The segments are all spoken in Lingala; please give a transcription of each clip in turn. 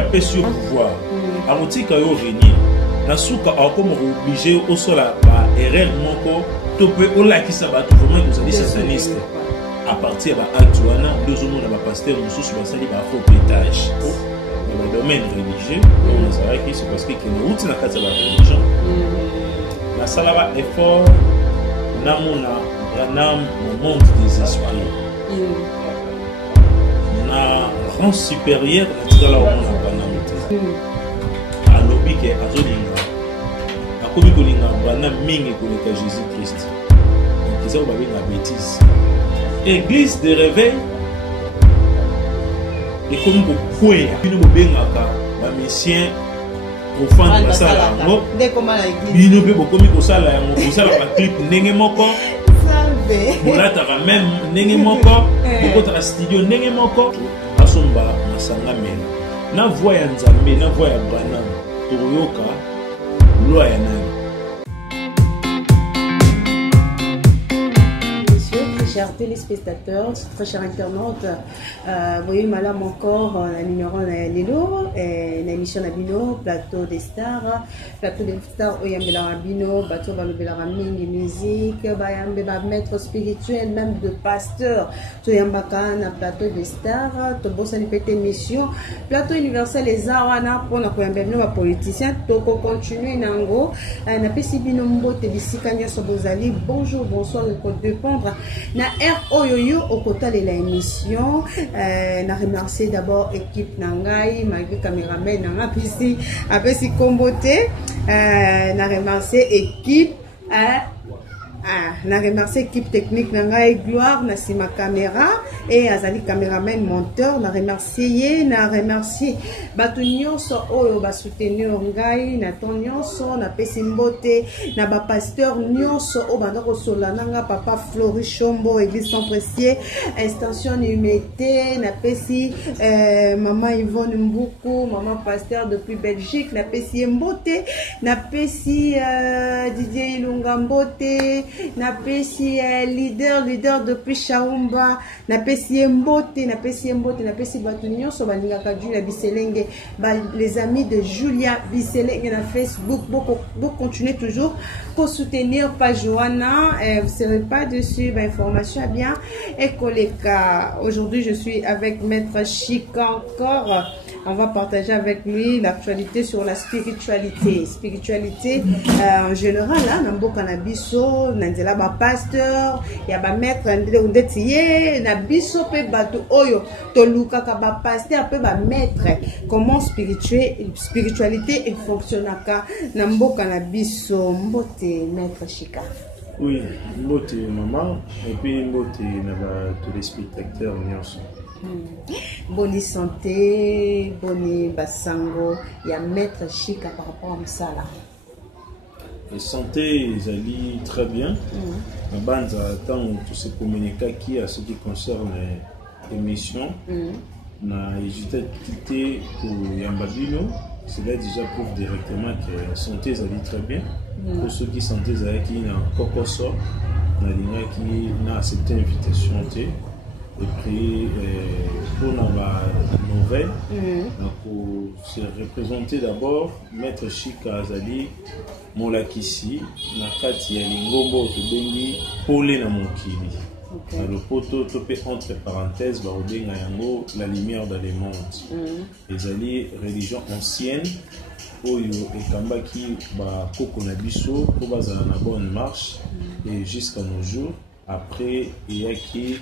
a perçu le pouvoir. Amotika yo régner. Nasuka a comme obligé au sol à erreur moko. Tu peux ola qui ça va tout vraiment que vous allez sataniste. À partir de Actuana, deux hommes dans la pasteur, nous sommes sur la faux pétage. Dans le domaine religieux, on a qui c'est parce que nous sommes dans la religion. La salle a effort, namona, branam, le monde des esprits. On a rang supérieur à la branam. À l'objet qui est à Zolinga. À comme Kolinga, branam mingi koleka Jésus-Christ. Donc ils ont babé la bêtise. Église de réveil et comme beaucoup une bengaka ba mission profane basala ngo bino be bokomi kosala yango kosala ba clip ndenge moko bolata ka même ndenge moko bokota studio ndenge moko asomba masanga mena na voix ya nzambe na voix ya bana toyoka loi ya nani. Chers téléspectateurs, très chers internautes, voyez madame encore la numéro Lilo, l'émission Nabino, plateau des stars, Oyambela Rabino, bateau Balobela Ramini, musique, Bayambela maître spirituel, même de pasteur, Toyambaka, plateau des stars, Tobosan Pété mission, plateau universel les Awana, pour la Koyambela politicien, Toko continue Nango, Napesibino Mbote, Bissikanya Sobozali, bonjour, bonsoir, le code de pendre. Na ROYO au côté de l'émission, na remercier d'abord équipe Nangai, malgré caméraman Nanga Pisi, avec si comboté, na remercier équipe, na remercier équipe technique Nangai Gloire, na sima caméra et Azali caméraman monteur, na remercier Batunyo so oyo ba soutenir Ngai, na tonyo so na pesimbote, na ba pasteur nyonso o bandako solananga papa Flori Chombo église sans précieux extension numérité na pesi maman Yvonne Mboukou maman pasteur depuis Belgique na pesi mbote na pesi Didier Ilunga mbote na pesi leader depuis Chaumba na pesi mbote na pesi batunyo so baninga kaju la biselenge les amis de Julia Biselenge na Facebook vous continuez toujours pour soutenir page Joanna, vous ne serez pas dessus, information bien et Koleka. Aujourd'hui je suis avec Maître Chika encore. On va partager avec lui l'actualité sur la spiritualité. Spiritualité en général, là, Namboka Nabiso, Nandela ba pasteur, ya ba maître André Undetiye, Nabiso pe batu oyo, Toluka ka ba pasteur pe ba maître. Comment spiritualité et fonctionnaka Namboka Nabiso, Mbote Maître Chika. Oui, Mbote maman, et puis Mbote na tous les spectateurs nyonso. Bonne santé, bonne basango, il y a Maître Chika par rapport à ça là. La santé, ils allaient très bien. La bande attend tout ce communiqué qui à ce qui concerne l'émission. Na hésité quitter pour Yambabino. Cela déjà prouve directement que la santé ils allaient très bien. Pour ceux qui santé ils allaient qui na kokoso, na linga qui na accepté l'invitation. Et puis, pour la nouvelle, se représenter d'abord Maître Chika Azali, Molakisi, Nakati Yalingombo, Tobengi, Polé Namokili. Le poteau, topé entre parenthèses, Barobenga Yango, la lumière dans les mondes. Les alliés, religion ancienne, Oyo et Kambaki, Koko Nabiso, pour la bonne marche, et jusqu'à nos jours. Après, il y a qui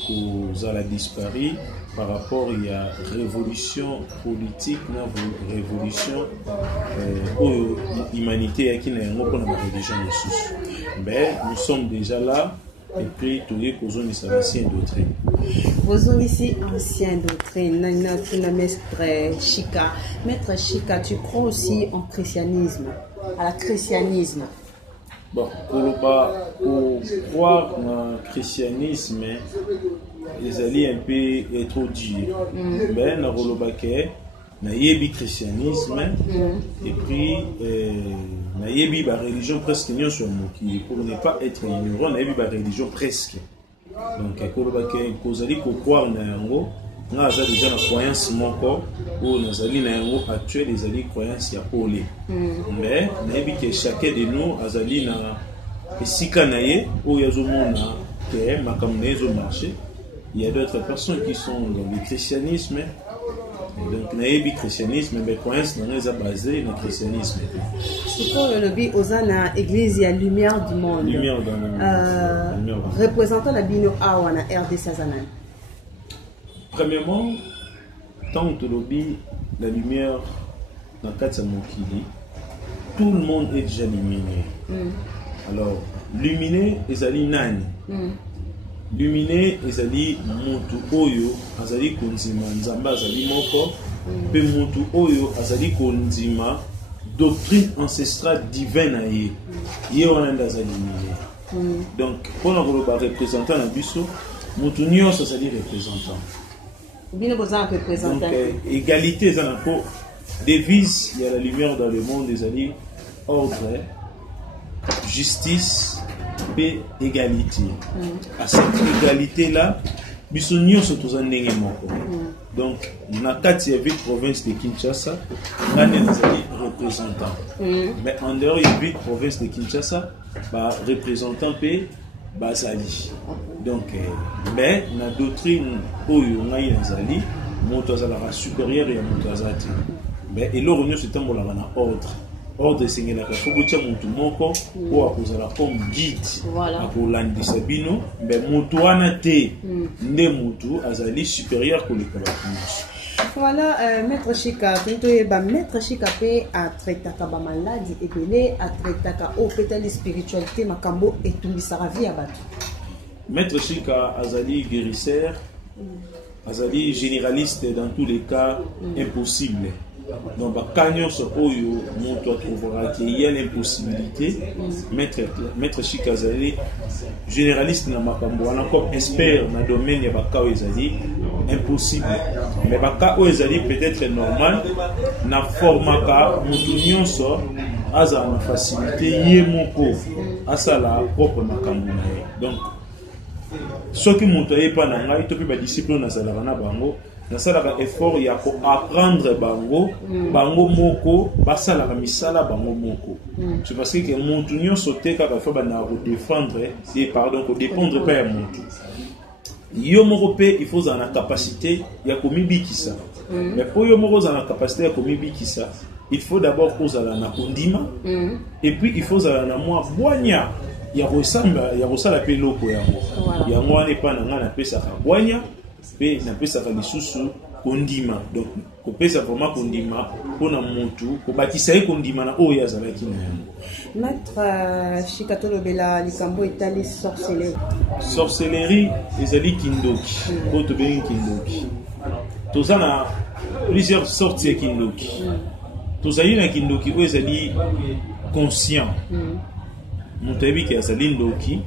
a disparu par rapport à la révolution politique, la révolution humanité qui n'a pas de religion. Mais nous sommes déjà là et puis tous les causes de l'ancienne doctrine. Vous avez ici ancienne doctrine, notre maître Chika. Maître Chika, tu crois aussi en christianisme, à la christianisme? Bon, pour croire dans le christianisme, les alliés un peu trop durs. Mais dans le christianisme, et puis dans la religion presque pour ne pas être ignorant, dans la religion presque. Donc, pour croire dans nga aza déjà na croyance moko ou nazali na yango actuel ezali croyance ya pole mais nayebi que chacun de nous azali na esika na ye oyo azomona que makambo na ezo marcher. Il y a d'autres personnes qui sont dans le christianisme. Donc, nayebi christianisme, mais croyance n'est pas basée dans le christianisme. C'est pour le but aux na église, il y a lumière du monde. Lumière dans le monde. Représentant la bino awana RD Sazanan. Premièrement, tant que lobby la lumière dans Katsa Mokili, tout le monde est déjà luminé. Alors, luminé, ezali nani. Luminé ezali mutu oyo azali konzima nzamba azali moko pe mutu oyo azali konzima doctrine ancestrale divine na ye wana nda azali luminé. Donc pona koloba représentant na biso mutu nyonso azali représentant. Bino boza représentant. Donc égalité eza na po devise il y a la lumière dans le monde ezali ordre, justice et égalité. À cette égalité là, bisonnions sont tous en donc na kati ya ville province de Kinshasa, nani nazali représentant. Mais en dehors de ville province de Kinshasa, ba représentant pe bazali. Donc mais na doctrine oyo ngai nazali moto azala supérieur ya moto azati. Mais eloro nyo setambola na ordre. Ordre singela ka fubucha mutu moko ou akozala comme guide akolandisa bino mais mutu wana te nde mutu azali supérieur ko lekola kunus. Voilà, maître Chika, maître Chika pe a traité ba maladie et belé a traité ka o pétali spiritualité makambo et tumbisara vie abatu. Maître Chika azali guérisseur, azali généraliste dans tous les cas impossibles. Donc, quand oyo moto trouvera qu'il y a l'impossibilité, maître Chikazali, généraliste na makambo, encore expert dans le domaine de baka ezali impossible. Mais baka ezali peut-être normal, na formaka moto nyonso aza na facilité yé moko asala propre makambo na ye. Donc, ce qui moto ye pa na ngai to pe ba discipline na sala na bango. Nasalaka effort ya ko apprendre bango bango moko basalaka misala bango moko. C'est parce que mutu nyonso te kaka fa bana ko défendre et pardon ko dépendre pas ya mutu. Yo moko pe il faut en capacité ya komibikisa. Mais pour yo moko en capacité ya komibikisa, il faut d'abord kozala na kondima et puis il faut zala na moi boanya ya ressemble ya rosala pe loko yango. Yango wana pa na ngana pesa ka boanya pe na pesa ka lisusu kondima. Donc ko pesa vraiment kondima pona mutu ko bakisa e kondima na oyo azalaki na yango. Maître Chikatolo Bela likambo etali sorcellerie. Sorcellerie ezali kindoki. Ko to ben kindoki. Tozana plusieurs sortes de kindoki. Tozali na kindoki oyo ezali conscient. Mutabi ki azali ndoki.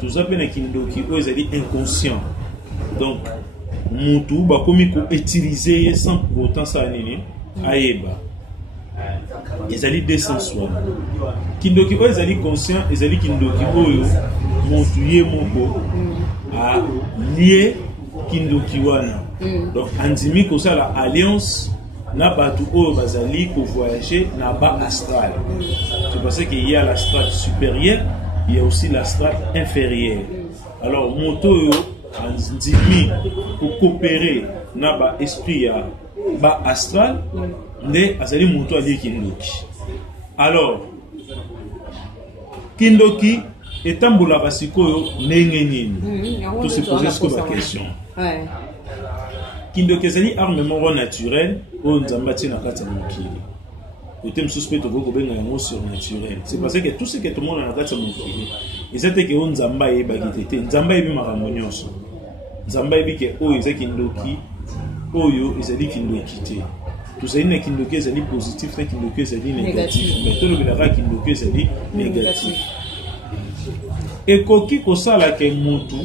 Tozape na kindoki oyo ezali inconscient. Donc mutu bakomi ko utiliser sans pour autant ça nini ayeba ezali descensoi kindoki oyo ezali conscient ezali kindoki oyo mutu ye moko a lié kindoki wana. Donc andimi ko sala alliance na batu oyo bazali ko voyager na ba astral. C'est parce qu'il y a l'astral supérieur, il y a aussi l'astral inférieur. Alors moto yo andimi pour coopérer na ba esprit ya ba astral nde azali moto ali kindoki. Alors kindoki etambola basikoyo ndenge nini to se poser cette question. Kindoki ezali arme moko naturelle oyo nzamba tina kati ya mokili. Otem suspect ko benga yango surnaturel. C'est parce que tout ce que tout le monde a kati ya mokili ezate ke nzamba yeba kitete nzamba yebi makambo nyonso. Nzamba yebi ke oyo ezaki ndoki oyo ezali kindoki te. Tozali na kindoki ezali positif na kindoki ezali négatif. Mais tout le bilaka kindoki ezali négatif. Ekoki kosala ke mutu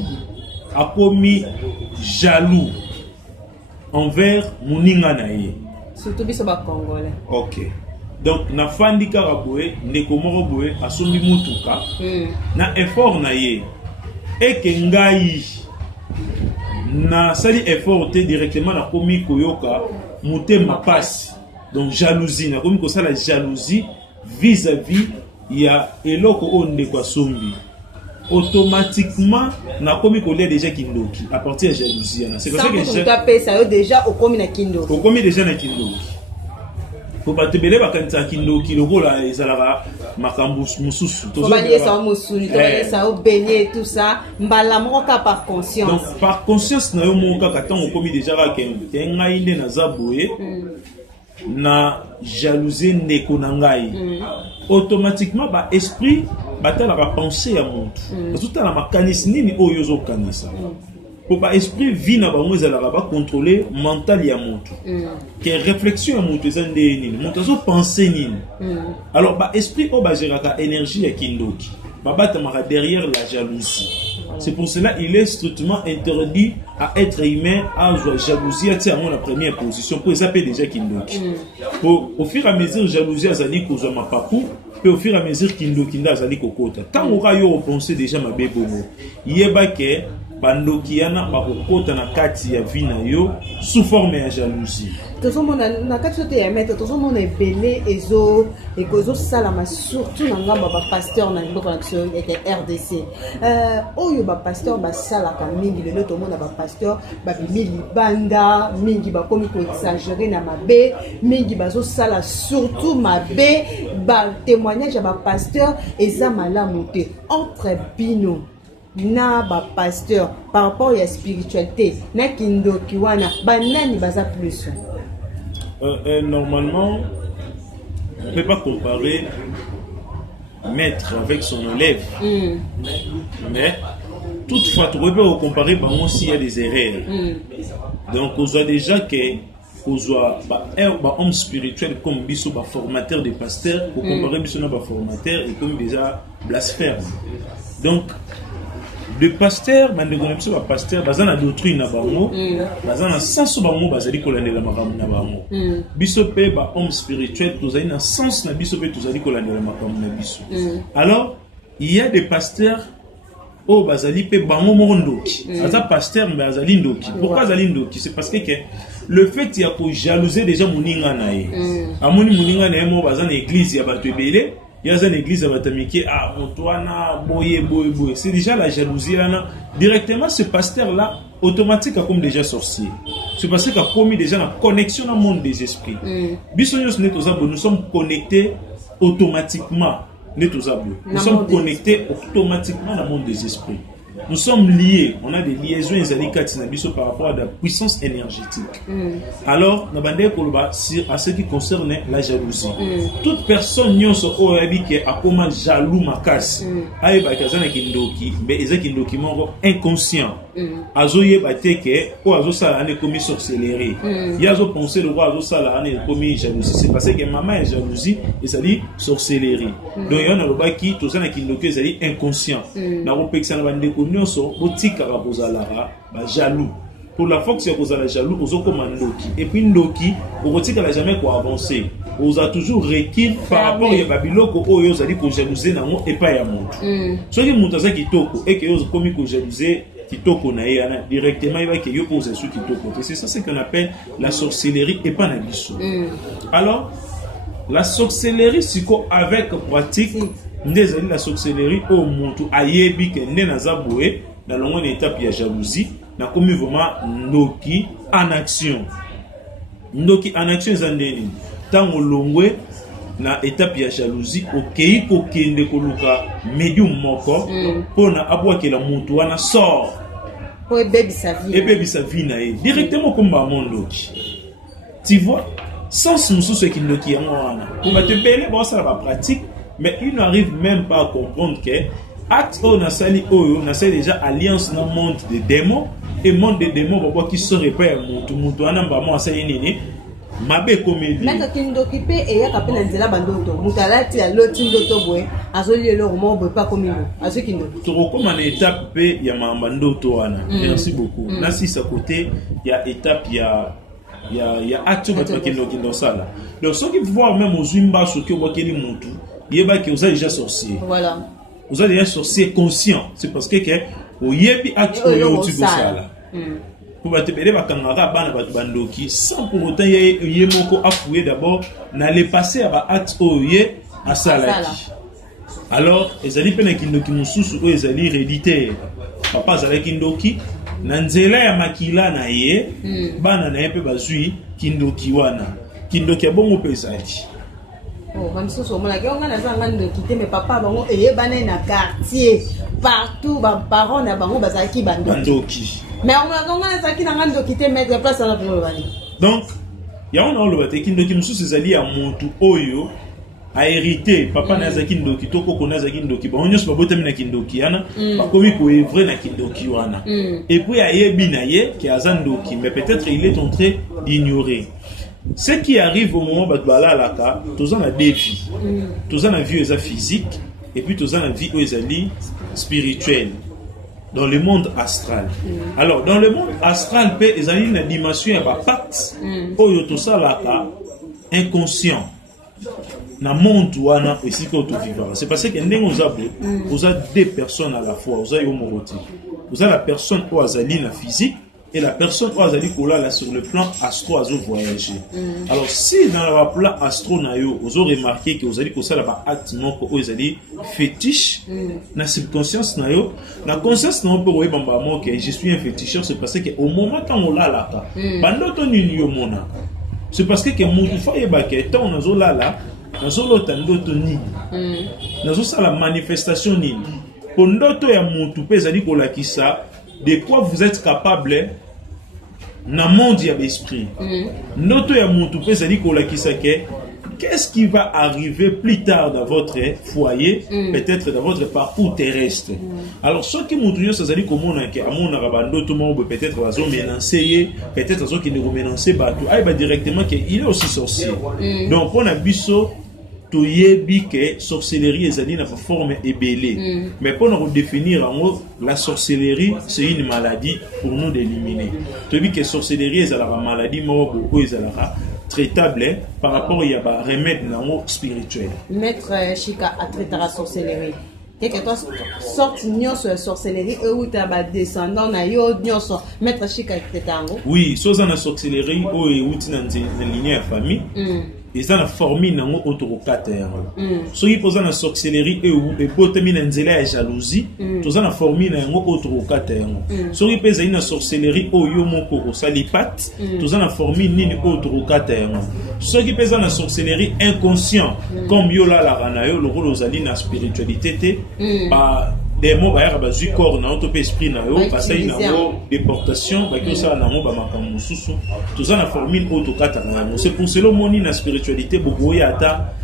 akomi jaloux envers muninga na ye. Surtout biso ba Congolais. OK. Donc na fandi kaka boye ndeko moko boye asombi mutuka na effort na ye eke ngai na sali effort directement na komi koyoka motema pasi donc jalousie na komi kosala jalousie vis-à-vis ya eloko onde kwa sombi automatiquement na komi kolia déjà kindoki à partir de jalousie c'est pour ça que je tape ça déjà au komi na kindoki au komi déjà na kindoki faut pas te belé bakanza kindoki lokola ezalaka makambo mususu to ba yesa musuni to ba yesa baigner tout ça mbala moka par conscience donc par conscience na yo moka katango komi déjà ka ngai nde na zaboye na jalousie ndeko na ngai automatiquement ba esprit batala ba penser ya muntu tout la makanisi nini oyo zo kanisa pour ba esprit vie na bango ezalaka ba contrôler mental ya muntu que réflexion ya muntu ezande nini muntu zo penser nini alors ba esprit o ba géraka énergie ya kindoki ba batamaka derrière la jalousie. C'est pour cela qu'il est strictement interdit à être humain à jalousie à la première position pour s'appeler déjà kindoki. Au fur et à mesure jalousie azali kozwa mapapu et au fur et à mesure kindoki nda azali kokota. Quand on yo penser déjà ma bébongo, yeba ke bandoki yana bakokota na kati ya vie na yo sous forme ya jalousie. Tozo mona na kati sote ya mettre tozo mona belé ezo sala ma surtout na ngamba ba pasteur na ndoko na kiso et RDC. Oyo ba pasteur ba sala ka mingi lelo to mona ba pasteur ba bimili banda mingi ba komi ko exagérer na mabe mingi bazo sala surtout mabe ba témoignage ya ba pasteur eza malamu te entre bino na ba pasteur par rapport à la spiritualité na kindoki wana banani baza plus normalement on ne peut pas comparer maître avec son élève mais toutefois tu peux comparer par contre s'il y a des erreurs donc on voit déjà que on voit un homme spirituel comme biso ba formateur de pasteur pour comparer biso na ba formateur et comme déjà blasphème donc le pasteur, le pasteur, bazana doctrine na bango, bazana sens bango bazali kolandela makambo na bango. Biso pe ba homme spirituel, tozali na sens na biso pe tozali kolandela makambo na biso. Alors, il y a des pasteurs oh bazali pe bango mondoki. Aza pasteur mais bazali ndoki. Pourquoi bazali ndoki? C'est parce que le fait ya ko jalouser déjà moninga na ye. Amoni moninga na ye mo bazana église ya bato ebele. Il y a une église à Batamiki, ah, Motoana, boye. C'est déjà la jalousie là. Directement, ce pasteur-là, automatique, comme déjà sorcier. C'est parce qu'il a commis déjà la connexion dans le monde des esprits. Nous sommes connectés automatiquement. Nous sommes connectés automatiquement dans le monde des esprits. Nous sommes liés, on a des liaisons par rapport à la puissance énergétique. Alors, à ce qui concerne la jalousie, toute personne qui a comme jaloux makas, inconscient, azoye bateke ou azosala ane komi sorcellerie. Yazo penser le roi azosala ane komi jalousie. C'est parce que maman est jalousie et ça dit sorcellerie. Donc yon a le baki tout ça na kindoki ça dit inconscient. Na repeksa na bande ko nyonso botika ka bozalara ba jaloux. Pour la force que vous avez jaloux, vous avez ndoki. Et puis ndoki, vous retirez la jamais quoi avancer. Vous avez toujours recul par rapport à Babiloko où vous avez dit que jalouser n'amo et pas ya monde. Soit que montaza kitoko et que vous commis que jalouser kitoko na yana directement il va que yo pose sur kitoko. C'est ça ce qu'on appelle la sorcellerie et pas nabiso. Alors la sorcellerie siko avec pratique ndezali la sorcellerie au mutu ayebi que nenaza boé dans longue étape ya jalousie. Na komi vraiment ndoki en action. Ndoki en action zandeni. Tango longwe na étape ya jalousie okei ko kende koluka medium moko pona abwaki la muntu wana sort. Pour bébé sa vie. Et bébé sa vie na directement comme ba mondoki. Tu vois sans nous ce qui ndoki ya wana. On va te belé bon ça va pratique mais il n'arrive même pas à comprendre que acte on a sali oyo na sali déjà alliance dans monde des démons et monde des démons baba qui se répare mutu ana mbamo asali nini mabe comédie naka kindoki pe e ya kapela nzela bandoto mutalati ya loti ndoto boy azoli lo mo boy pas comme azo kindoki to comme en étape pe ya mamba ndoto wana merci beaucoup na si sa côté il y a étape il y a acte batwa kindoki ndo sala donc ceux qui voir même aux zimba ce que wakeli mutu yeba que vous avez déjà sorcier voilà. Vous avez déjà sorcier conscient. C'est parce que au yebi acte au tu ça là. pour batebele bakangaka bana batu bandoki sans pour autant ye moko afouiller d'abord n'aller passer à ba acte oye à salaki. Alors ezali pena kindoki mususu o ezali héréditaire. Papa azali kindoki na nzela ya makila na ye bana na ye pe bazui kindoki wana. Kindoki ya bongo pe ezali. Oh, comme ça, on a de quitter mes papas, et bané na quartier, partout, mes parents na bango bazaki bandoki. Mais on a zaki na ngando quitter mettre place à la pour. Donc, ya on a le bate kindoki musu sezali ya muntu oyo a hérité papa na zaki ndoki toko kona zaki ndoki ba onyo so botami na kindoki yana ba komi ko evrer na kindoki wana. Et puis ayebi na ye ki azandoki, mais peut-être il est en train d'ignorer. Ce qui arrive au moment où tu as là, tu as des vies. Tu as une vie physique et puis tu as une vie spirituelle. Dans le monde astral. Alors, dans le monde astral, il y a une dimension, il y a un pacte. Où tu as là, inconscient. Dans le monde où c'est parce que vous avez deux personnes à la fois. Vous avez la personne où vous avez la physique. Et la personne qui a sur le plan astro a voyagé. Alors, si dans le plan astro, vous avez remarqué que vous avez un acte vous avez fétiche, dans la subconscience, la conscience, que je suis un féticheur, c'est parce qu'au moment où on l'a là, c'est parce que on a là, la manifestation pour ndoto ya mutu pezali kolakisa de quoi vous êtes capable na monde ya l'esprit. Ndoto ya mutu pezali kolakisa ke qu'est-ce qui va arriver plus tard dans votre foyer, peut-être dans votre parcours terrestre. Alors ceux qui mutu yo sazali komona ke amona rabando tout monde peut-être vazo menacer, peut-être vazo qui ne menacer batu, aiba directement que il est aussi sorcier. Donc on a biso to yebi que sorcellerie ezali na forme ebelé. Mais pour nous définir en la sorcellerie c'est une maladie pour nous d'éliminer. To bi que sorcellerie ezala une maladie moko beaucoup ezala traitable par rapport il y a un remède spirituel. Maître Chika a traité la sorcellerie. Quelque toi sorte nyonso sorcellerie ou ta ba descendant na yo nyonso Maître Chika a traité ngo. Oui, soza na sorcellerie o e uti na lignée ya famille. Ils ont formé dans autorocateur. Ceux qui posent la sorcellerie et botami na nzela ya jalousie, tous ont formé dans autorocateur. Ceux qui posent la sorcellerie au yomoko salipat, tous ont formé ni autorocateur. Ceux qui posent la sorcellerie inconscient, comme yola la ranayo, le rôle aux alliés na spiritualité, des mots du corps na auto esprit na yo passer na déportation ba ça na mo ba makamu susu tous en formule autocata na c'est pour cela moni na spiritualité boboya ata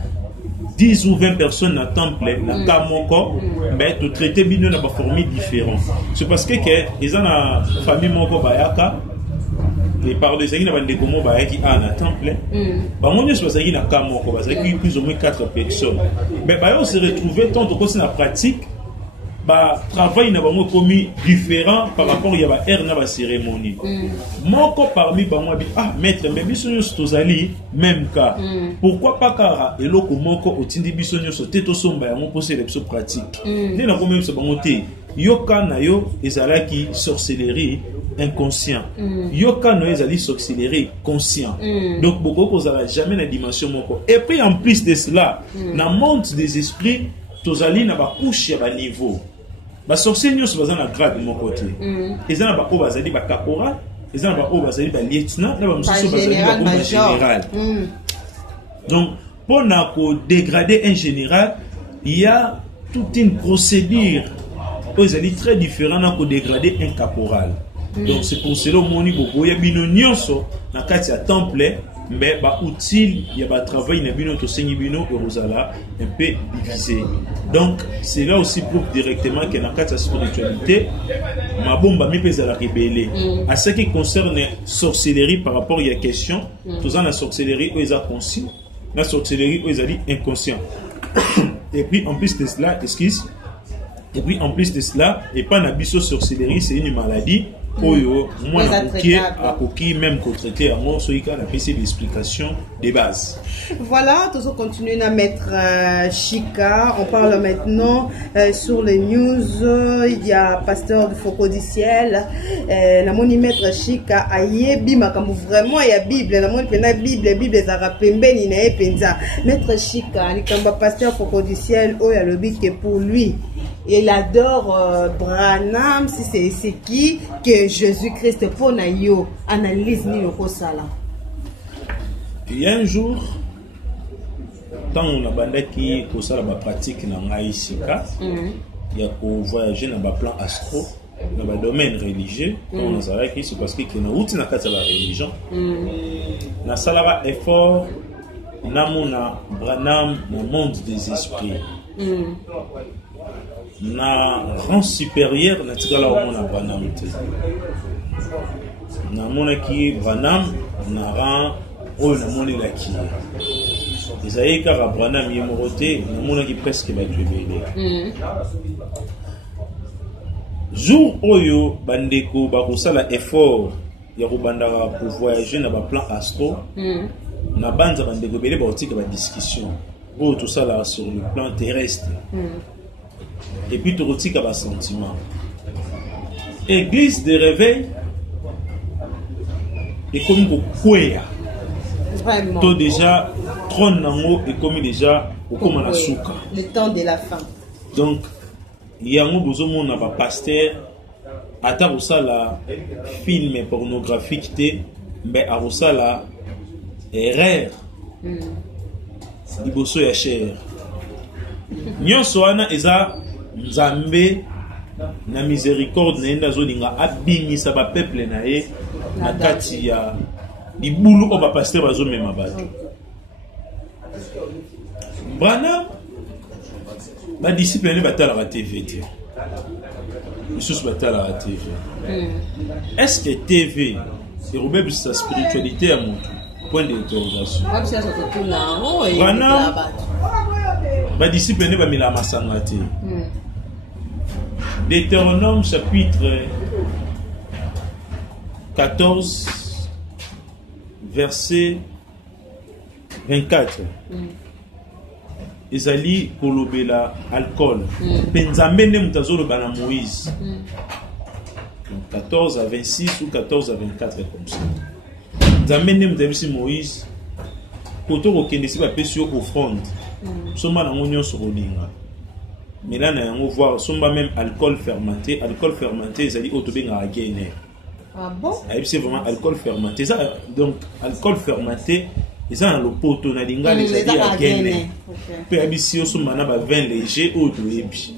10 ou 20 personnes na temple na kamoko mais to traiter bino na ba formule différent c'est parce que ils ont na famille moko bayaka et par des amis na bande komo bayaki na temple ba moni so bazaki na kamoko bazaki plus ou moins 4 personnes mais ba on se retrouver tant que na pratique ba travail na bango commis différent par rapport à ba air na ba cérémonie moko parmi bango bi maître mais biso nyonso tozali même cas pourquoi pas kara eloko moko otindi biso nyonso te to somba yango pour c'est les pratique ni na comme ça bango te yoka na yo ezalaki sorcellerie inconscient yoka no ezali sorcellerie conscient donc beaucoup kozala jamais na dimension moko et puis en plus de cela na monde des esprits tozali na ba couche ya ba niveau ba sorcier nyos bazana na grade mon côté ezana ba ko bazali ba caporal ezana ba ko bazali ba lieutenant na ba mususu bazali ba général donc pour na ko dégrader un général il y a toute une procédure ezali très différent na ko dégrader un caporal donc c'est pour cela moni boko ya bino nyonso na kati ya temple mais ba utile il y a ba travail na bino to sengi bino et rosala un peu divisé donc c'est là aussi prouve directement que na kati ya spiritualité ma bomba mi pesa la rebelle à ce qui concerne sorcellerie par rapport il y a question tous en la sorcellerie ou ils a conscient la sorcellerie ou ils a dit inconscient et puis en plus de cela excuse et puis en plus de cela et pas na biso sorcellerie c'est une maladie Oyo, moi, à coquille, même qu'on traité à moi, il y a des explications de base. Voilà, tous on continue à mettre Chika. On parle maintenant sur les news. Il y a pasteur du Faucon du ciel. La moni mettre Chika ayebi makamu vraiment il y a Bible. La moni pena Bible zara pembeni na epenza. Mettre Chika, ni kamba pasteur Faucon du ciel. Oh, il y a le but que pour lui. Il adore Branham, si c'est qui que Jésus-Christ pour nayo analyse ni le sala. Il y a un jour, quand on a bandaki pour ça la pratique dans Aïsika, il y a pour voyager dans le plan astro, dans le domaine religieux, on a c'est parce qu'il y a une route dans la religion. Na salava effort, namuna Branham dans le monde des esprits. Na rang supérieur na tika la omona Branham te na mona ki Branham na rang oyo na moni la ki ezayi kaka Branham ye moko te na mona ki presque bato ebele jour oyo bandeko bakosala effort ya kobandaka pour voyager na baplan astro na banza bandeko ebele baotika badiscussion oyo tosala sur le plan terrestre. Et puis tu retires un sentiment. Église de réveil et comme beaucoup vraiment. Toi déjà trône nango et comme déjà au comme la souka. Le temps de la fin. Donc il y a un besoin mon ba pasteur ata la film pornographique te mais a la erreur. Liboso ya cher. Nyonso wana eza Nzambe na miséricorde na enda zolinga abimisa ba peuple na ye na kati ya libulu o ba pasteur bazo mema bato. Branham ba disciple ne batala ba TV te. Isusu batala ba TV. Est-ce que TV c'est rebelle sa spiritualité à mon point d'interrogation. Branham ba disciple ne ba mila masanga te. Deutéronome chapitre 14 verset 24. Ezali kolobela alcool. Penzambe ne mutazolo bana Moïse. 14 à 26 ou 14 à 24 comme ça. Nzambe ne mutazisi Moïse koto kokende si ba pesi yo offrande. Soma na ngonyo so kolinga. Mais là, on va voir, somba même alcool fermenté. Alcool fermenté, ça dit autobéna à gagner. Ah bon? C'est vraiment alcool fermenté. Ça, donc, alcool fermenté, ils ont le poteau, on a dit à gagner. Puis, ici, on a vin léger, autre ébi.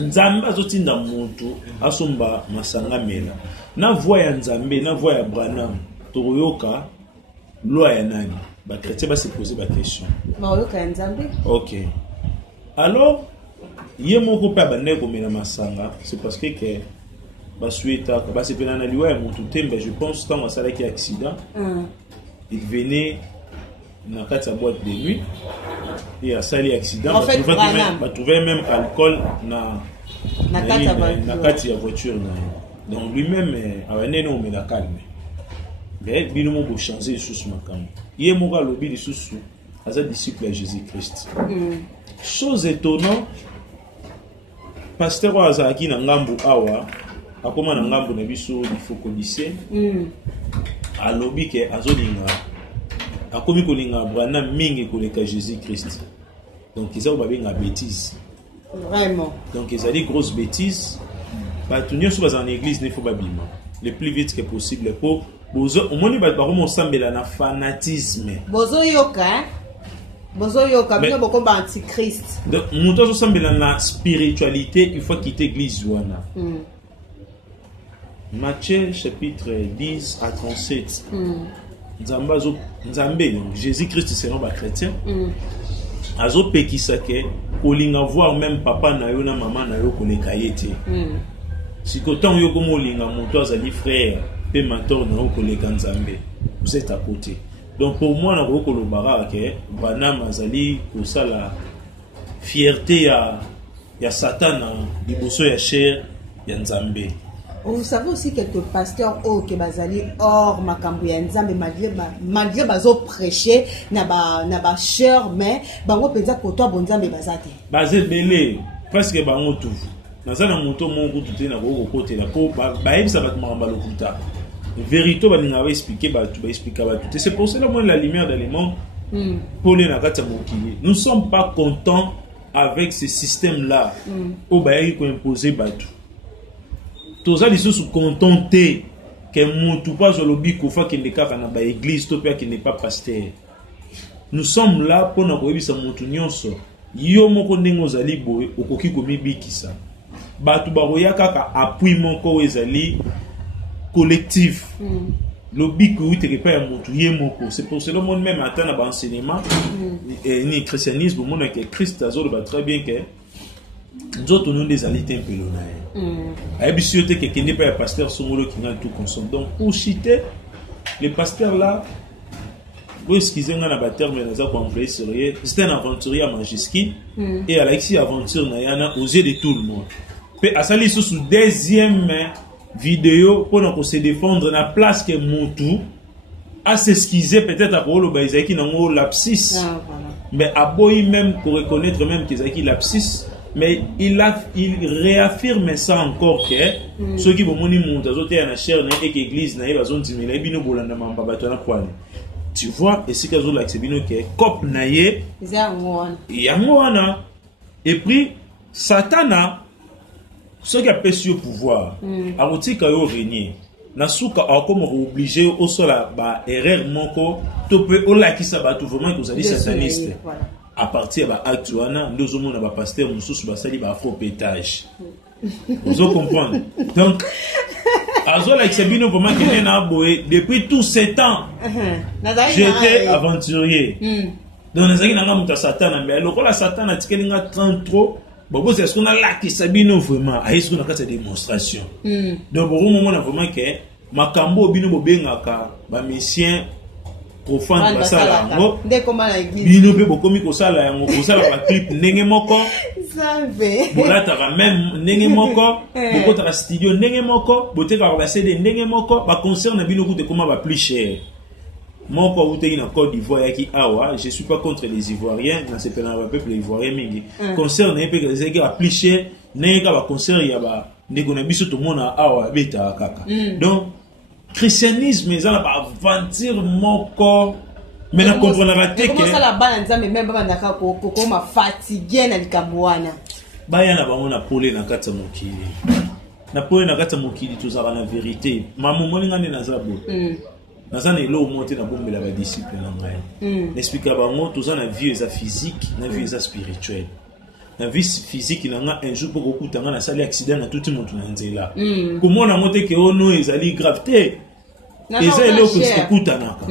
Nzamba zoti na moto, asomba masanga mela. Na voix ya Nzambe, na voix ya Branham, toroyoka, loi ya nani. Ba chrétien va se poser la question. Maoyoka ya Nzambe? Ok. Alors, il y a mon copain c'est parce que je pense que dans un accident, il venait dans la boîte de nuit et à ça l'accident, en fait, on trouvait même alcool dans la voiture. Donc lui-même, il a calme. Mais il a changé sous ma cam. Il y a mon gars, le sous un disciple de Jésus-Christ. Chose étonnante, pasteur Azaki na ngambu awa, akoma na ngambu na biso il faut connaisser. Alobi ke azolinga. Akomi kolinga Branham mingi koleka Jésus-Christ. Donc ils ont babinga bêtise. Vraiment. Donc ils ont dit grosse bêtise. Ba tunyo so dans l'église ne faut pas bima. Le plus vite que possible pour bozo au moins ba romo sambela na fanatisme. Bozo yoka. Bozoyoka bino bokomba antichrist. Donc monto so sambela na spiritualité, il faut quitter l'église wana. Matthieu chapitre 10 à 37. Nzambe Jésus-Christ c'est un chrétien. Azo pekisake kolinga voir même papa na yo na maman na yo koleka yete. Si kotan yo komo linga monto azali frère pe mentor na yo koleka Nzambe. Vous êtes à côté. Donc pour moi, on a beaucoup de baraka que Branham azali pour ça la fierté ya Satan liboso ya cher ya Nzambe. Vous savez aussi quelques pasteurs au Bazali hors Makambuya Nzambe malgré bazo prêcher na ba cher mais bango penza koto bonzambe bazate. Bazé belé presque bango tout. Nazana moto mongo tout na ko côté la ko ba yebisa bat mamba lokuta. Vérité ba ninga ba expliquer ba tu ba expliquer ba tout. C'est pour cela moi la lumière dans les mondes pour les nakata mokili. Nous sommes pas contents avec ce système là au ba ko imposer ba tout. Tous les gens sont contentés que mon tout pas lobby kofa qui n'est pas dans l'église topia qui n'est pas pasteur. Nous sommes là pour nous voir ça mon tout nyonso. Yo moko ndengo zali boy okoki komi bikisa. Batu baroya kaka appui moko ezali collectif. Lobby ko uti pas mon tout yemoko. C'est pour cela monde même attend à enseignement ni christianisme mon que Christ azolo ba très bien que nous autres des alités un peu l'honneur. A que quelqu'un n'est pas un pasteur somolo qui n'a tout consomme. Donc pour citer les pasteurs là, vous excusez moi na terme mais pour employer sérieux, c'était un aventurier à Manjiski et Alexis aventure na aux yeux de tout le monde. Puis à sali sous deuxième vidéo pour nous se défendre na place que Montou à s'excuser peut-être à pour le Baïzaki na ngo lapsus. Mais à boy même pour reconnaître même qu'ils a qui lapsus. Mais il réaffirme ça encore que ceux qui vont monter à la chair et que l'église n'a pas besoin de dire mais bino bolanda mamba bato na poale. Tu vois et c'est que zo l'accès bino que cop naie yangwana et puis satana ceux qui a perçu au pouvoir a rotika yo régner na suka a comme obligé au sol ba erreur moko to peut o la qui ça ba tout vraiment que vous allez sataniste. À partir de l'acte, nous avons un pasteur qui a faux pétage. Vous comprenez? Donc, depuis tous ces temps, j'étais aventurier. Donc, nous avons Satan, mais le Satan a dit 30 trop. Bon, c'est ce qu'on a là qui s'abîme vraiment. Est-ce qu'on a fait des démonstrations? Donc, au moment où vraiment que Makambo bino bobengaka ba mission profane basala yango bino pe bokomi kosala yango kosala ba clip ndenge moko savez bolata même ndenge moko bokota studio ndenge moko boteka ba CD ndenge moko ba concert na bino kute koma ba plus cher moko uteki na Côte d'Ivoire yaki awa je suis pas contre les Ivoiriens dans ce peuple ivoirien mingi concert na pe que ba plus cher ndenge ka ba concert ya ba ndeko na biso to mona awa beta kaka donc christianisme ils ont pas aventure mon corps mais na comprendre raté que comment ça la bana nzambe même baba ndaka ko ma fatigué na likamwana baya na bango na pole na kata mokili na pole na kata mokili tozala na vérité maman moninga ne nazabo nazana elo monter na bombe la ba disciple na ngai expliquer bango tozana vie eza physique na vie eza spirituelle. La vie physique il a un jour pour beaucoup de na sali accident na tout le monde na nzela comment na moté que ono ezali gravité eza elo ko skutanaka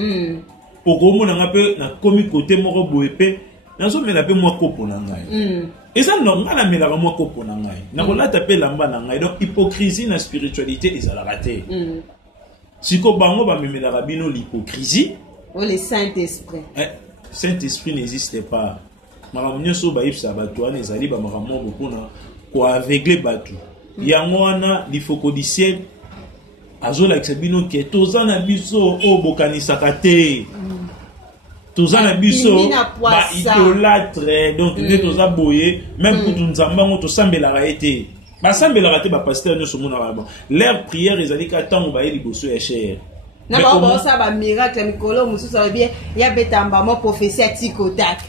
okomo na ngape na komi côté moko boepe nazo mela pe moi kopo na ngai eza normal na mela moi kopo na ngai na kolata pe lamba na ngai donc hypocrisie na spiritualité ezala raté siko bango ba memela rabino l'hypocrisie ou le Saint-Esprit Saint-Esprit n'existe pas. Maramnyo so ba yipsa bato wana ezali ba marammo bokuna ko aveugler bato yango wana lifokodiciel azola kisabino ke tozana biso o bokanisaka te tozana biso ba idolâtre donc ne toza boye même pour nzamba ngo to sambela ete ba sambela te ba pasteur nyo so mona ba leur prière ezali ka tango ba yeli boso ya cher na ba ça ba miracle mikolo mususu ba bien ya betamba mo prophétie atikotak.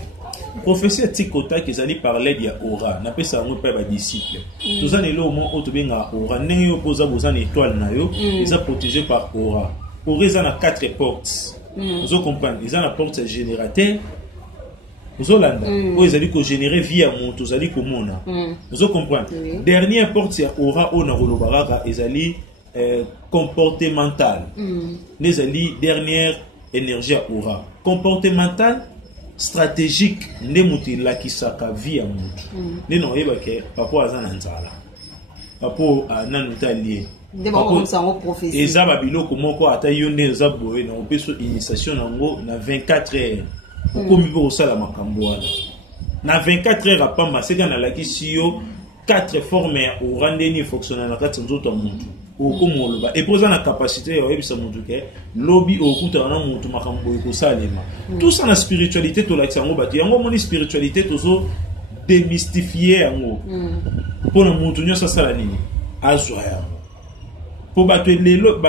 Prophétie Tikota qui s'allait parler de aura, n'a pas ça on pas disciple. Tous les lots au moins autobenga aura, n'ayez opposé aux an étoile nayo, ils sont protégés par aura. Aura ils ont 4 portes. Vous comprenez, ils ont la porte générateur. Vous avez ils allaient que générer via mon, tous allaient comme mona. Vous comprenez. Dernière porte c'est aura on a rolobaraka, ils allaient comportemental. Les alliés dernière énergie aura comportemental. Stratégique ne mutila kisaka via mutu ne no yeba ke papo azana nzala papo ananuta lié papo sango prophétie ezaba biloko moko ata yonde zaboye na opeso initiation nango na 24 heures komi po sala makambo wana na 24 heures apamba seka na lakisi yo 4 formes au rendez-vous fonctionnel dans 4 autres mondes. Au comme et posant la capacité au ebisa mutu ke lobby au kuta na mutu makambo ko salema. Tout ça la spiritualité to la tsango bati yango moni spiritualité tozo démystifier yango. Pour na mutu nyosa sala nini azwaya. Pour battre lelo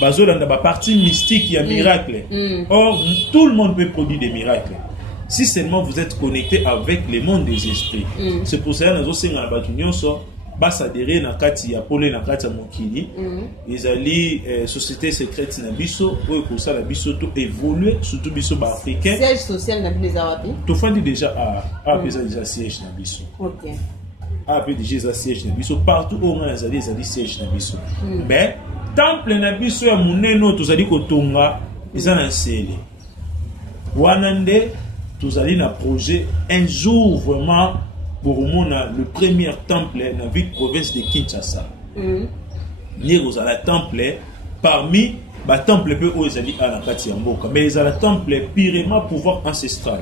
bazolanda ba partie mystique ya miracle. Or tout le monde peut produire des miracles. Si seulement vous êtes connecté avec le monde des esprits. C'est pour ça que nous avons na batu nyonso s'adhérer na kati ya pole na kati ya mokili ezali société secrète na biso oyo kosala biso to évoluer surtout biso ba africain siège social na biso wapi to fandi déjà a déjà siège na biso OK a déjà siège na biso partout où on ezali siège na biso mais temple na biso ya muneno tozali kotonga eza na nsele wana nde tozali na projet un jour vraiment pour le premier temple dans la ville province de Kinshasa. Nous avons un temple parmi les temples peu où ils allaient à la Katiamboka, mais ils ont un temple purement pouvoir ancestral.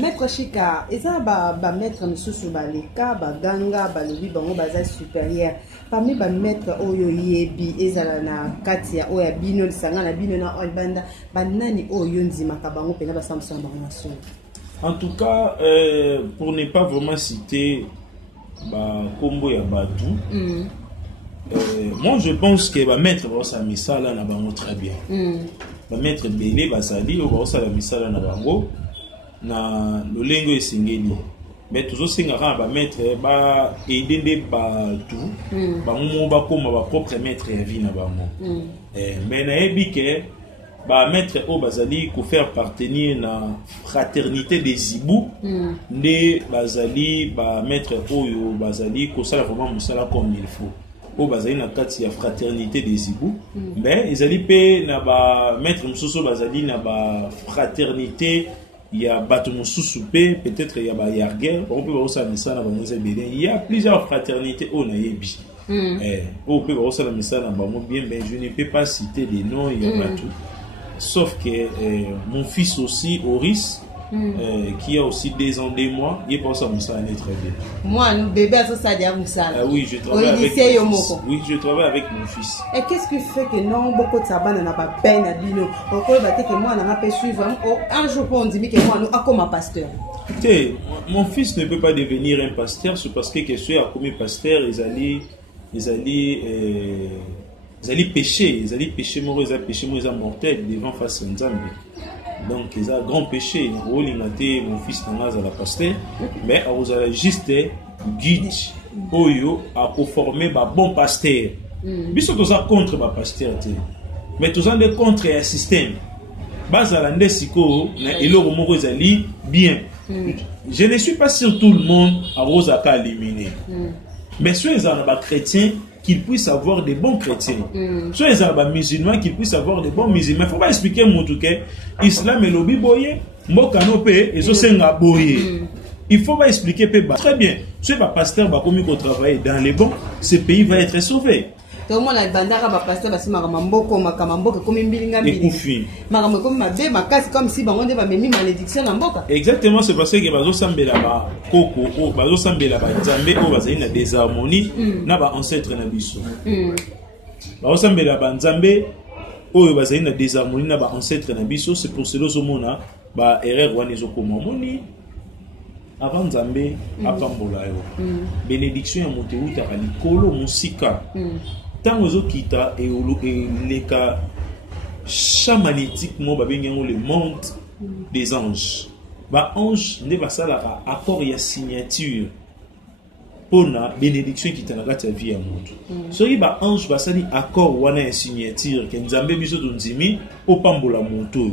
Maître Chika, ils ont un maître Moussou Baleka, Ganga, Balobi, Bango Baza supérieur. Parmi les maîtres Oyo Yebi, ils ont na Katia, Oya Bino, Sangana Bino na Olbanda, Banani Oyo Nzima Kabango, Pena Samson Bangaso. En tout cas, pour ne pas vraiment citer Kombo ya Badou, moi je pense que va mettre sa misala na bango très bien. Va mettre Belé Basali ou sa la misala na bango na lolengo esengeli. Mais toujours singara va mettre ba aider Badou, bango ba koma ba propre maître ya vie na bango. Mais na ebike ba mettre au bazali ko faire partenir na fraternité des Zibou ne bazali ba mettre oyo bazali ko sala vraiment musala comme il faut au bazali na kati ya fraternité des Zibou mais ezali pe na ba mettre mususu bazali na ba fraternité ya bato mususu pe peut-être ya ba yarguer on peut aussi ça na banza bien il y a plusieurs fraternités au na yebi on peut aussi ça na bango bien mais je ne peux pas citer les noms il y a tout. Sauf que mon fils aussi, Horis, qui a aussi 2 ans, 2 mois, il est pas ça, Moussa, très bien. Moi, nous bébé, ça dit à Moussa. Oui, je travaille avec mon fils. Oui, je travaille avec mon fils. Et qu'est-ce qui fait que non, beaucoup de sabbat n'a pas peine à Bino? Pourquoi que moi, on n'a pas suivre un jour on dit que moi, nous, comme un pasteur. Mon fils ne peut pas devenir un pasteur, c'est parce que je suis comme un pasteur, ils allaient pécher, ils allaient pécher mortel devant face à Nzambe. Donc ils ont grand péché. Mon fils n'a pas la pasteur, mais ils ont juste guide Oyo à former un bon pasteur. Biso tous contre ma pasteur, mais tous des contre un système. Bazalande siko na eloko moko ezali bien. Je ne suis pas sûr tout le monde a Rosaka éliminé. Mais soit ils ont des chrétiens qu'ils puissent avoir des bons chrétiens. Soit ils ont des musulmans qu'ils puissent avoir des bons musulmans. Il ne faut pas expliquer mon tout cas. Islam et lobby boye, mokano pe et so senga boye. Il faut pas expliquer pe ba. Très bien. Si le pasteur va commis qu'on travaille dans les bons, ce pays va être sauvé. Tout le monde a bandara ba pasteur ba sima mamboko makamamboka comme mbilinga mbili. Makambo comme mabe makasi comme si bango de ba memi malédiction na mboka. Exactement, c'est parce que bazo sambela ba koko o bazo sambela ba nzambe o bazali na désharmonie na ba ancêtre na biso. Bazo sambela ba nzambe o bazali na désharmonie na ba ancêtre na biso, c'est pour cela zomona ba erreur wana ezokoma moni avant nzambe apambola yo. Bénédiction ya moteuta ka likolo musika. Tant aux autres qui t'a et les cas chamanitique mo ba bengango le monde des anges. Ba ange ne ba sala accord ya signature pour la bénédiction qui t'a na kati vie ya moto. So ba ange ba sali accord wana ya signature que nzambe biso donzimi o pambola moto.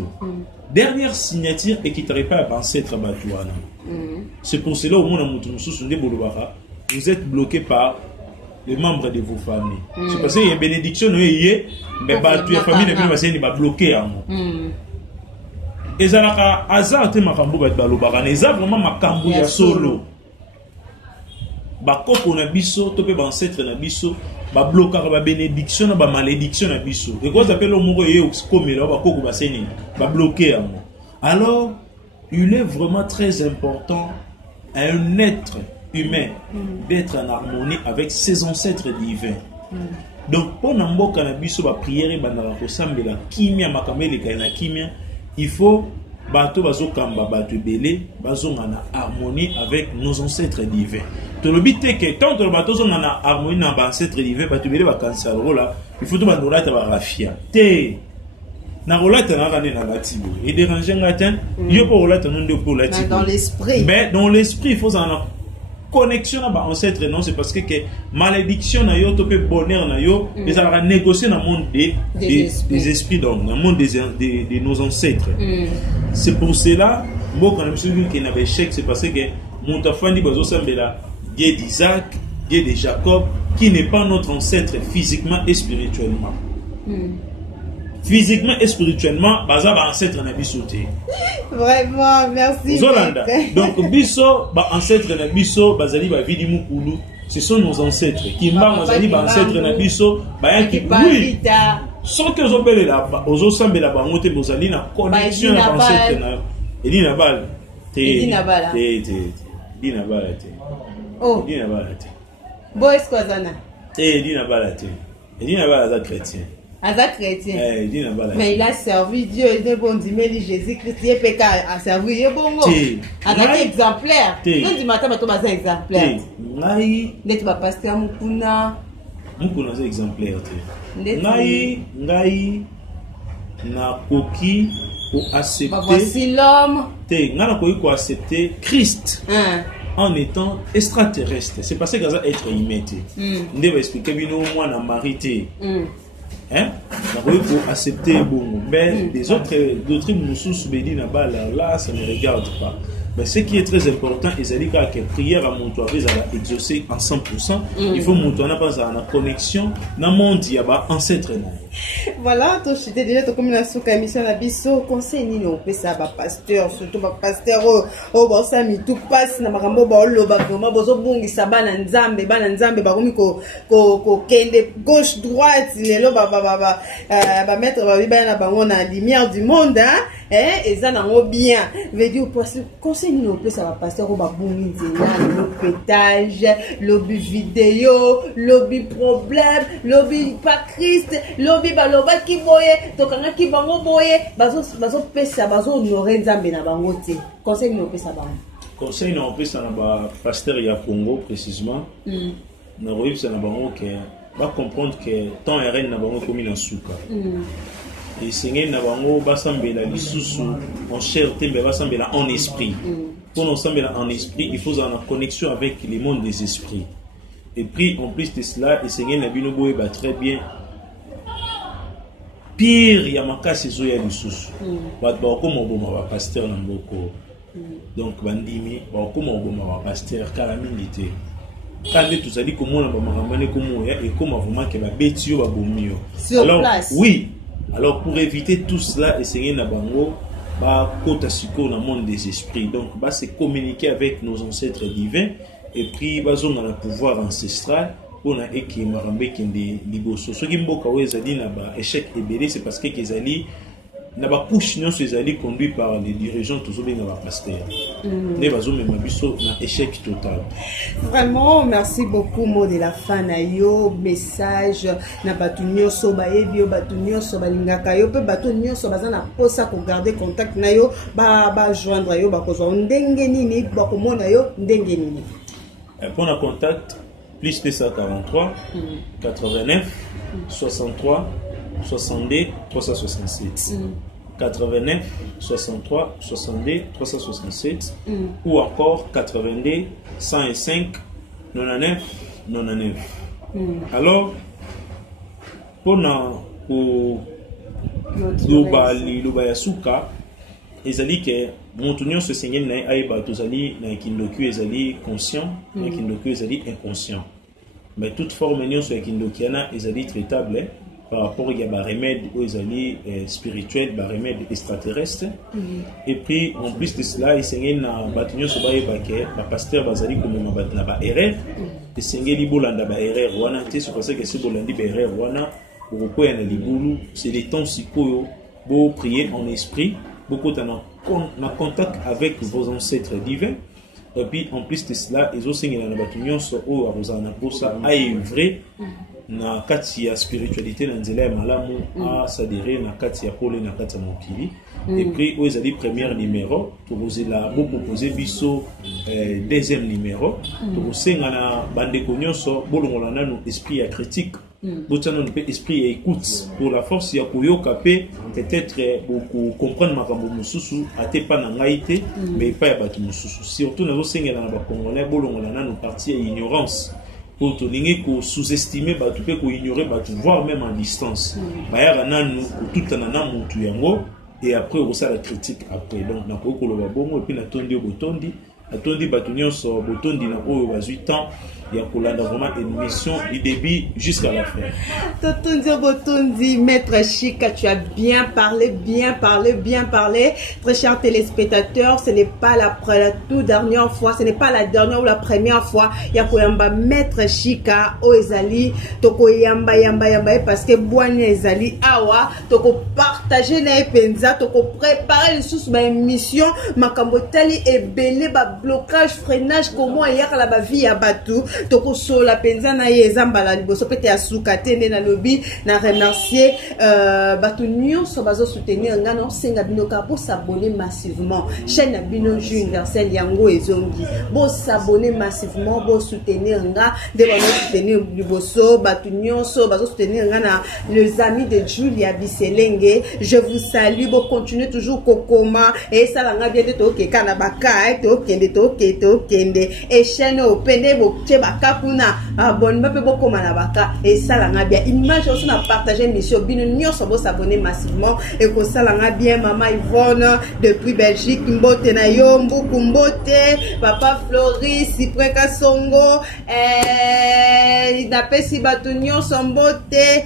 Dernière signature et qui t'arrive pas à penser travailler wana. C'est pour cela au monde moto mususu nde bolobaka vous êtes bloqué par les membres de vos familles. C'est parce qu'il y a une bénédiction, mais tu as famille qui va bloquer. Et ça a hasard, tu as vraiment makambu ya solo. Bakoko na biso, to pe ancêtre na biso, ba bloquer ba bénédiction na ba malédiction na biso. Et quoi ça appelle le mot yé comme là bakoko ba seni, ba bloquer. Alors, il est vraiment très important à un être humain d'être en harmonie avec ses ancêtres divins. Donc, pour n'importe quel prière, il faut bato bazo kamba bato belé bazo ngana harmonie avec nos ancêtres divins. To le but que tant que bato zo ngana harmonie na ba ancêtres divins bato belé ba cancer là, il faut to ba nolata ba rafia. Te na rolata na rane na latibo. Et déranger ngatin, yo pour rolata non de pour latibo. Dans l'esprit. Mais dans l'esprit, il faut en connexion à ancêtre non, c'est parce que malédiction na yo to pe bonheur na yo et ça va négocier dans le monde des esprits, donc dans le monde de nos ancêtres. C'est pour cela moi quand je me suis dit qu'il y avait échec, c'est parce que mon tafandi bazo sambela Dieu d'Isaac, Dieu de Jacob, qui n'est pas notre ancêtre physiquement et spirituellement. Physiquement et spirituellement, baza ba ancêtre na biso te. Vraiment, merci. Zolanda. Donc biso ba ancêtre na biso bazali ba vidi mukulu, ce sont nos ancêtres. Kimba bazali ba ancêtre na biso, ba yaki oui. Sans que zobele la ozo sambela ba ngote bozali na connexion na ancêtre na. Edina bal. Edina bala. Edina bala te. Oh. Edina bala te. Boy skozana. Edina bala te. Edina bala za chrétien. Aza chrétien. Mais il a servi Dieu, il est bon d'aimer Jésus-Christ, il est a servi, il est bon. Aza exemplaire. Non du matin, tu vas exemplaire. Tu vas pasteur Mukuna. Mukuna c'est exemplaire. Ngai na koki pour accepter. Voici l'homme. Ngai na koki pour accepter Christ. En étant extraterrestre. C'est parce que ça être humain. Ndé va expliquer bien moi na marité. Hein? Pour accepter bon, mais des autres nous sous-bédis là, ça ne regarde pas. Mais ce qui est très important, c'est que la prière à mon toit, à exaucer en 100%. Il faut mon toit n'a pas la connexion dans le monde, il y a ancêtre. Voilà, tu as déjà comme la sous-commission à Bisso, conseil ni non, ça va pasteur, surtout va pasteur, bon ça mi tout passe na makambo ba loba vraiment bozo bungi sabana nzambe bakomi ko kende gauche droite lelo ba mettre ba biba na bango na lumière du monde hein et ça na ngo bien veut dire conseil ni non, ça va pasteur ba bungi nzela le pétage, lobby vidéo, lobby problème, lobby pas Christ, lobby baloba ki boye tokanga ki bango boye bazo pesa bazo honorer nzambe na bango te. Conseil no pesa bango. Conseil no pesa na ba pasteur ya Congo précisément. Na royaume na bango que va comprendre que temps et reine na bango comme na suka. Et seigneur na bango basambela lisusu en chair tembe basambela en esprit. Pour nous sambela en esprit, il faut avoir une connexion avec les mondes des esprits. Et puis en plus de cela, le seigneur na bino boye ba très bien. Pire, il y a makasi zo ya lisusu. Ba comme bon pasteur na mboko. Donc bandimi ba comme bon pasteur kala milité. Quand tout ça dit comment on va ramener comment et comment vraiment que ba betio ba bomio. Alors oui, alors pour éviter tout cela, essayer na bango ba kota siko na monde des esprits. Donc ba se communiquer avec nos ancêtres divins et puis ba zo na pouvoir ancestral. On a écrit Marambe qui est liboso. Ce qui mboka wezali na ba échec ebélé, c'est parce que kezali na ba push non kezali conduit par les dirigeants tous bien na pasteur. Ne bazo même biso na échec total. Vraiment merci beaucoup mot de la fin na yo message na batunyo so ba ebio batunyo so balingaka yo pe batunyo so bazana posa ko garder contact na yo ba joindre yo ba ko zo ndenge nini ba ko mona yo ndenge nini. Pour un contact plus 243 89 63 62 367 89 63 62 367 ou encore 82 105 99 99. Alors pour Luba Yasuka ezali que montunyo se seigneur na aiba tozali na kindoku ezali conscient na kindoku ezali inconscient, mais toute forme nyo so kindokiana ezali traitable par rapport à ba remède ou ezali spirituel, ba remède extraterrestre. Et puis en plus de cela il seigneur na batunyo so ba aiba que ba pasteur bazali comme ma batna ba erreur et seigneur libolanda ba erreur wana te, c'est parce que c'est bolandi ba erreur wana pour ko yana libulu, c'est les temps sikoyo beau prier en esprit, beaucoup en contact avec vos ancêtres divins. Et puis en plus de cela ils aussi na batu nyonso o arozana posa a œuvrer na kati ya spiritualité na nzela ya malamu a s'adhérer na kati ya pole na kati ya mokili. Et puis aux ali premier numéro tozela bo proposer biso deuxième numéro tosenga na bande nyonso bolongola nanu esprit ya critique botano pe esprit ya écoute pour la force ya koyoka pe peut-être beaucoup comprendre makambo mususu ate pa na ngaite mais pas ya batu mususu surtout na senga na ba congolais bolongola nanu partie ya ignorance pour tolingi ko sous-estimer batu pe ko ignorer batu voire même en distance bayara nanu tout na mutu yango. Et après on ça la critique après donc na ko koloba bongo et puis na tondi botondi atondi batunion so botondi na ko bazui temps ya kolanda vraiment une mission du début jusqu'à la fin. Totondi botondi maître Chika, tu as bien parlé. Très chers téléspectateurs, ce n'est pas la toute dernière fois, ce n'est pas la dernière ou la première fois ya koyamba maître Chika o ezali toko yamba parce que boanya ezali awa toko partager na epenza toko préparer les sous ma émission makambo tali ebele ba blocage freinage comment yaka la ba vie ya batu toko so la penza na yezamba la liboso pete ya sukate na lobby na remercier batu nyonso bazo soutenir ngana senga binoka pour s'abonner massivement chaîne na bino universel yango ezongi bo s'abonner massivement bo soutenir nga de ba soutenir liboso batu nyonso bazo soutenir ngana les amis de Julia Biselenge, je vous salue bo continuer toujours kokoma et ça la nga bien de to ke kana baka to kende et chaîne opende bo baka kuna abonne pe beaucoup na baka et ça la nga bien image aussi na partager mission bino nyonso bo s'abonner massivement et ko ça la nga bien maman Yvonne depuis Belgique mbote na yo mbuku mbote papa Floris Cyprien Kasongo napesi batu nyonso mbote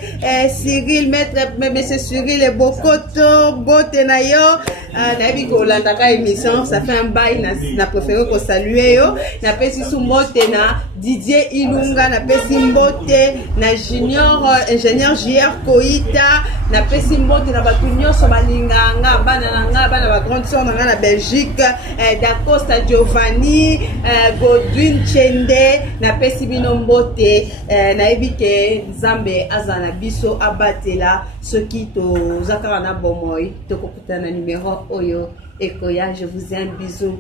Cyril maître monsieur Cyril et Bokoto mbote na yo nabi ko landa ka émission ça fait un bail na préféré ko saluer yo napesi su mbote na Didier Ilunga napesi mbote na junior ingénieur JR Koita napesi mbote na batu nyonso balinganga bana ba grande sœur na Belgique Dacosta Giovanni Godwin Chende napesi bino mbote nayebi ke Nzambe azana biso abatela soki to zakara na bomoi to kokutana numéro oyo ekoya. Je vous ai un bisou.